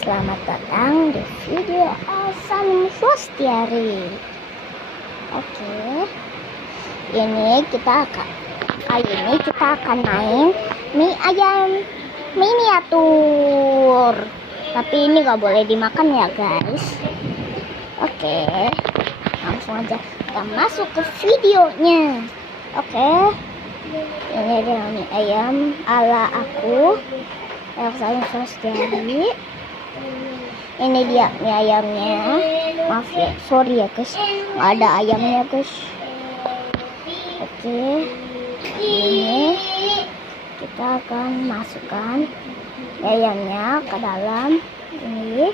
selamat datang di video Hasan Fustiari. Oke, kali ini kita akan main mie ayam miniatur. Tapi ini gak boleh dimakan ya guys. Oke, langsung aja kita masuk ke videonya. Oke, ini adalah mie ayam ala aku, Hasan Fustiari. Ini dia mie ayamnya. Maaf ya, sorry ya guys, nggak ada ayamnya guys. Oke, ini kita akan masukkan mie ayamnya ke dalam ini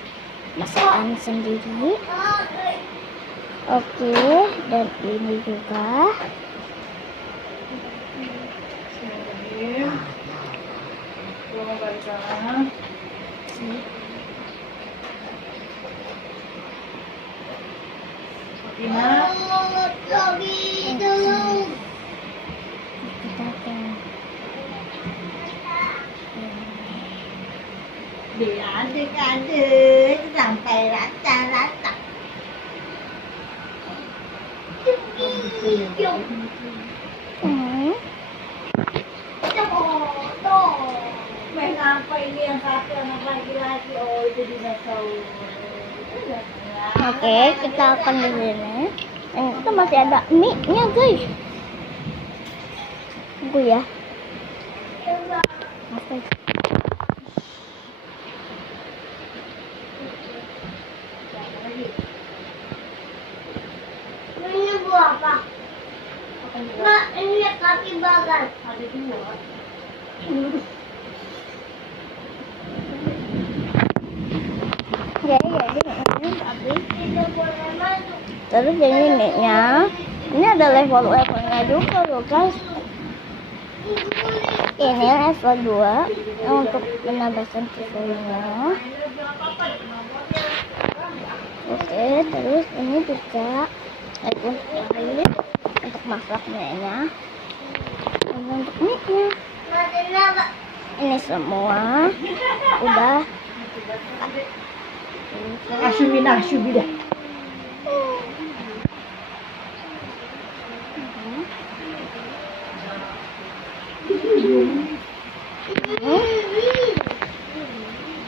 masakan sendiri. Oke, dan ini juga diaduk-aduk sampai rata-rata. Kenapa ini yang satu anak laki-laki? Oh, itu dinosaurus. Oke, kita akan di sini. Dan kita masih ada mie-nya guys. Tunggu ya. Oke. Ini buah apa? Nggak, ini kaki bagan. Ada dua. Terus ini mie-nya, ini ada level-levelnya juga loh guys. Ini level 2 untuk menambah sensasinya. Oke, terus ini juga level 3 untuk masak mie-nya. Dan untuk mie-nya ini semua udah Asubida.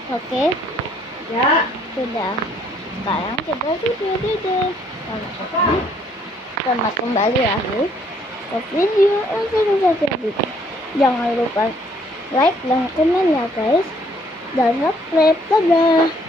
Oke, Ya. sudah. Sekarang kita sudah selamat kembali lagi ke video Hasan. Jangan lupa like dan komen ya guys, dan subscribe. Dadah.